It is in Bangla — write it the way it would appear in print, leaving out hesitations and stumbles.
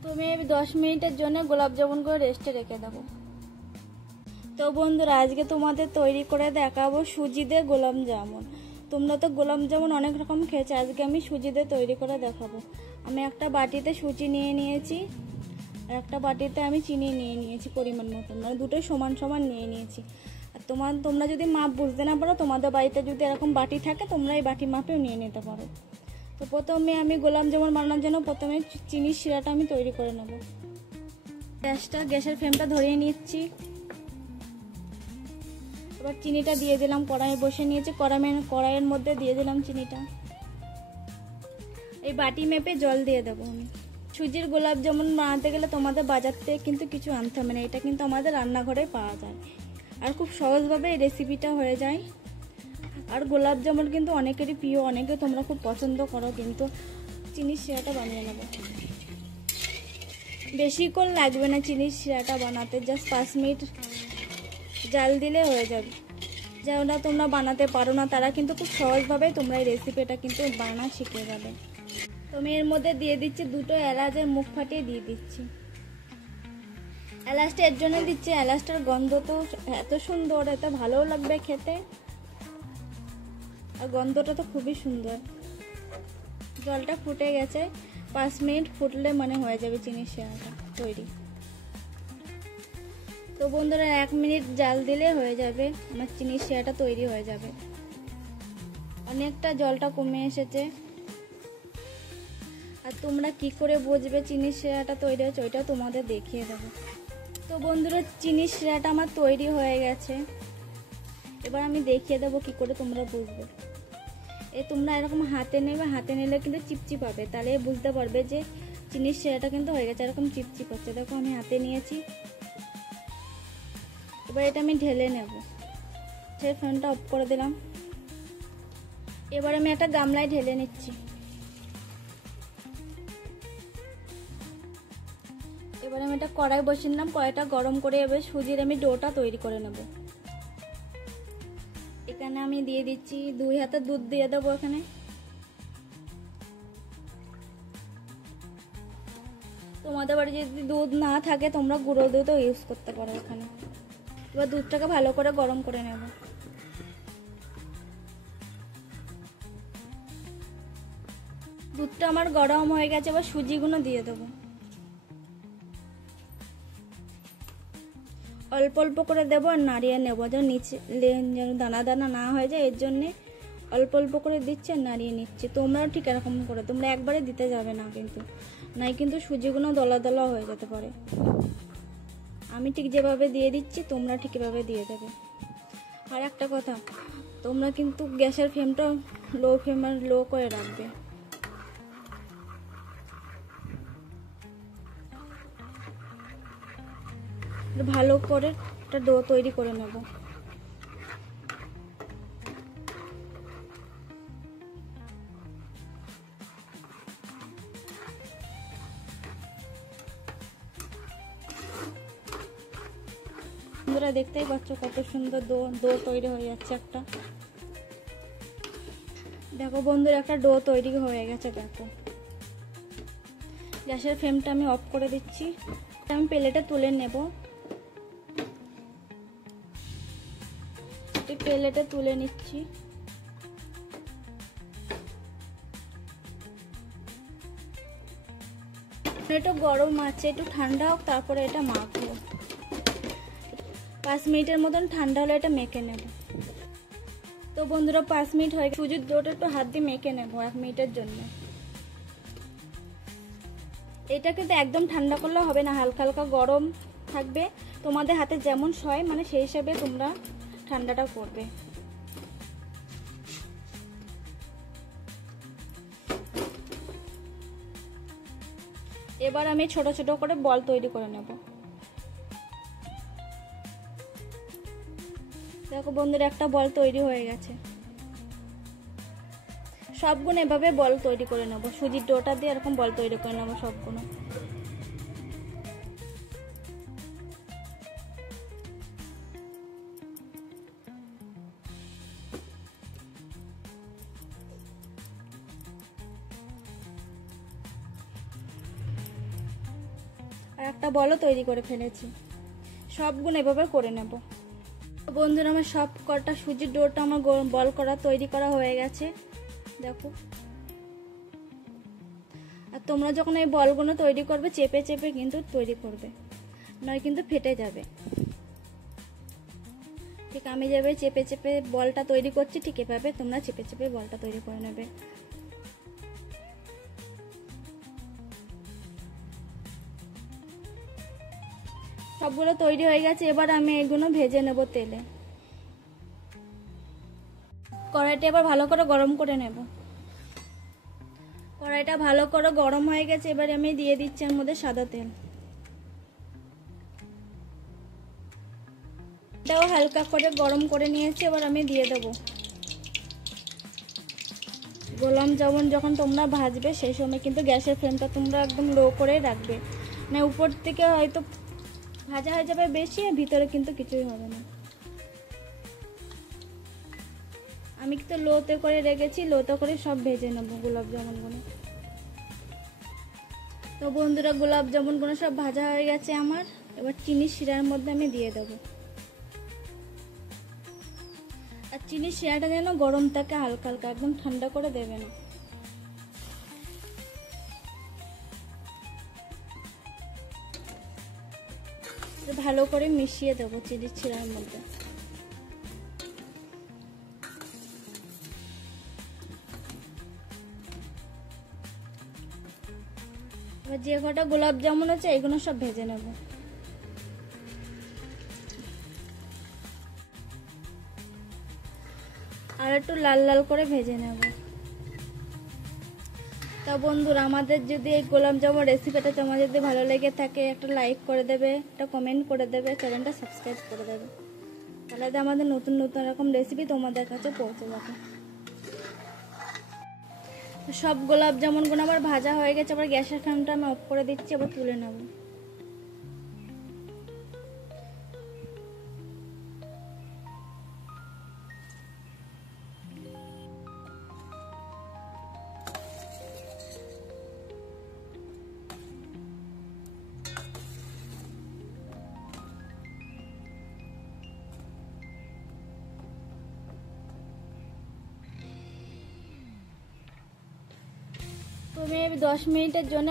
তো আমি 10 মিনিটের জন্য গোলাপ জামুন করে রেস্টে রেখে দেবো। তো বন্ধুরা, আজকে তোমাদের তৈরি করে দেখাবো সুজি দিয়ে গোলাপ জামুন। তোমরা তো গোলাপ জামুন অনেক রকম খেয়েছো, আজকে আমি সুজি দিয়ে তৈরি করে দেখাবো। আমি একটা বাটিতে সুজি নিয়ে নিয়েছি আর একটা বাটিতে আমি চিনি নিয়ে নিয়েছি পরিমাণ মতন, মানে দুটোই সমান সমান নিয়ে নিয়েছি। আর তোমরা যদি মাপ বুঝতে না পারো, তোমাদের বাড়িতে যদি এরকম বাটি থাকে তোমরা এই বাটি মাপেও নিয়ে নিতে পারো। তো প্রথমে আমি গোলাপ জামুন বানানোর জন্য প্রথমে চিনির শিরাটা আমি তৈরি করে নেব। গ্যাসের ফ্লেমটা ধরিয়ে নিচ্ছি। এবার চিনিটা দিয়ে দিলাম, কড়াই বসে নিয়েছি, কড়াইয়ের মধ্যে দিয়ে দিলাম চিনিটা। এই বাটি মেপে জল দিয়ে দেবো আমি। সুজির গোলাপ জামুন বানাতে গেলে তোমাদের বাজার থেকে কিন্তু কিছু আনতে হবে না, এটা কিন্তু আমাদের রান্নাঘরে পাওয়া যায় আর খুব সহজভাবে এই রেসিপিটা হয়ে যায়। আর গোলাপ জামুন কিন্তু অনেকেরই প্রিয়, অনেকে তোমরা খুব পছন্দ করো, কিন্তু চিনির শিরাটা বানিয়ে নেবো। বেশিক্ষণ লাগবে না চিনির শিরাটা বানাতে, জাস্ট 5 মিনিট জাল দিলে হয়ে যাবে। যারা তোমরা বানাতে পারো না তারা কিন্তু খুব সহজভাবে তোমরা এই রেসিপিটা কিন্তু বানানো শিখে যাবে। তো আমি এর মধ্যে দিয়ে দিচ্ছি 2টো এলাচের মুখ ফাটিয়ে দিয়ে দিচ্ছি। এলাচটা এর জন্য দিচ্ছি, এলাচটার গন্ধ তো এত সুন্দর, এত ভালোও লাগবে খেতে, আর গন্ধটা তো খুবই সুন্দর। জলটা ফুটে গেছে, 5 মিনিট ফুটলে মানে হয়ে যাবে চিনির শিরাটা তৈরি। তো বন্ধুরা, 1 মিনিট জাল দিলে হয়ে যাবে, আমার চিনির শিরাটা তৈরি হয়ে যাবে। অনেকটা জলটা কমে এসেছে। আর তোমরা কি করে বুঝবে চিনির শিরাটা তৈরি হয়েছে ওইটাও তোমাদের দেখিয়ে দেবো। তো বন্ধুরা, চিনির শিরাটা আমার তৈরি হয়ে গেছে, এবার আমি দেখিয়ে দেবো কি করে তোমরা বুঝবে। তোমরা এরকম হাতে নেবে, হাতে নিলে কিন্তু চিপচিপ হবে, তাহলে বুঝতে পারবে যে চিনির শিরাটা কিন্তু হয়ে গেছে। এরকম চিপচিপ হচ্ছে, দেখো আমি হাতে নিয়েছি। এবার এটা আমি ঢেলে নেব, সেই ফ্যানটা অফ করে দিলাম। এবার আমি একটা গামলায় ঢেলে নিচ্ছি। এবার আমি একটা কড়াই বসিয়ে নিলাম, কড়াইটা গরম করে এবার সুজির আমি ডোটা তৈরি করে নেব। এখানে আমি দিয়ে দিচ্ছি 2 হাতে দুধ দিয়ে দেবো। এখানে তোমাদের বাড়ি যদি দুধ না থাকে তোমরা গুঁড়ো দুধও ইউজ করতে পারো এখানে। এবার দুধটাকে ভালো করে গরম করে নেব। দুধটা আমার গরম হয়ে গেছে, এবার সুজিগুলো দিয়ে দেবো। অল্প অল্প করে দেবো আর নাড়িয়ে নেবো, যেন নিচে যেন দানা দানা না হয়ে যায়, এর জন্যে অল্প অল্প করে দিচ্ছি আর নাড়িয়ে নিচ্ছি। তোমরাও ঠিক এরকম করে, তোমরা একবারে দিতে যাবে না কিন্তু, নাই কিন্তু সুজিগুলো দলা দলা হয়ে যেতে পারে। আমি ঠিক যেভাবে দিয়ে দিচ্ছি তোমরা ঠিক এভাবে দিয়ে দেবে। আর একটা কথা, তোমরা কিন্তু গ্যাসের ফ্লেমটা লো করে রাখবে। ভালো করে একটা ডো তৈরি করে নেব। বন্ধুরা, দেখতেই পাচ্ছ কত সুন্দর ডো তৈরি হয়ে যাচ্ছে একটা। দেখো বন্ধুরা, একটা ডো তৈরি হয়ে গেছে। দেখো, গ্যাসের ফ্লেমটা আমি অফ করে দিচ্ছি। আমি প্লেটে তুলে নেব। প্লেটে তুলে নিচ্ছি। একটু গরম আছে, একটু ঠান্ডা হোক, তারপরে এটা মাখবো। 5 মিনিটের মতন ঠান্ডা হলে এটা মেখে নেব। তো বন্ধুরা, 5 মিনিট হয়ে গেছে। সুজির ডোটা একটু হাত দিয়ে মেখে নেব 1 মিনিটের জন্য। এটা কিন্তু একদম ঠান্ডা করলে হবে না, হালকা হালকা গরম থাকবে। তোমাদের হাতে যেমন সয় মানে সেই হিসাবে তোমরা ঠান্ডাটা করবে। এবার আমি ছোট ছোট করে বল তৈরি করে নেব। দেখো বন্ধুরা, একটা বল তৈরি হয়ে গেছে। সবগুলো এভাবে বল তৈরি করে নেব, সুজির ডোটা দিয়ে এরকম বল তৈরি করে নেব সবগুলো। আর একটা বলও তৈরি করে ফেলেছি। সবগুলো এভাবে করে নেব। বন্ধুরা, আমার সব কটা সুজির ডোটা আমার বল করা তৈরি করা হয়ে গেছে, দেখো। আর তোমরা যখন এই বলগুলো তৈরি করবে চেপে চেপে কিন্তু তৈরি করবে, নয় কিন্তু ফেটে যাবে। ঠিক আমি যেভাবে চেপে চেপে বলটা তৈরি করছি ঠিক এভাবে তোমরা চেপে চেপে বলটা তৈরি করে নেবে। সবগুলো তৈরি হয়ে গেছে, এবার আমি এগুলো ভেজে নেব তেলে। কড়াইটা এবার ভালো করে গরম করে নেব। কড়াইটা ভালো করে গরম হয়ে গেছে, এবার আমি দিয়ে দিচ্ছি এর মধ্যে সাদা তেল। এটাও হালকা করে গরম করে নিয়েছি, এবার আমি দিয়ে দেব। গোলাপ জামুন যখন তোমরা ভাজবে সেই সময় কিন্তু গ্যাসের ফ্লেমটা তোমরা একদম লো করে রাখবে, না উপর থেকে হয়তো ভাজা হয়ে যাবে বেশি আর ভিতরে কিন্তু কিছুই হবে না। আমি কিন্তু লোতে করে রেখেছি, লোতে করে সব ভেজে নেবো গোলাপ জামুনগুলো। তো বন্ধুরা, গোলাপ জামুনগুলো সব ভাজা হয়ে গেছে আমার, এবার চিনির শিরার মধ্যে আমি দিয়ে দেবো। আর চিনির শিরাটা যেন গরম থাকে, হালকা হালকা, একদম ঠান্ডা করে দেবে না। ভালো করে মিশিয়ে দেবো চিনির শিরার মধ্যে। এবার যে কটা গোলাপ জামুন আছে এগুলো সব ভেজে নেব। আর একটু লাল লাল করে ভেজে নেব। তা বন্ধুরা, আমাদের যদি এই গোলাপ জামুন রেসিপিটা তোমার যদি ভালো লেগে থাকে একটা লাইক করে দেবে, একটা কমেন্ট করে দেবে, চ্যানেলটা সাবস্ক্রাইব করে দেবে, তাহলে আমাদের নতুন নতুন এরকম রেসিপি তোমাদের কাছে পৌঁছে যাবে। সব গোলাপ জামুনগুলো আমার ভাজা হয়ে গেছে, আবার গ্যাসের ফ্লেমটা আমি অফ করে দিচ্ছি, আবার তুলে নেব। তুমি 10 মিনিটের জন্য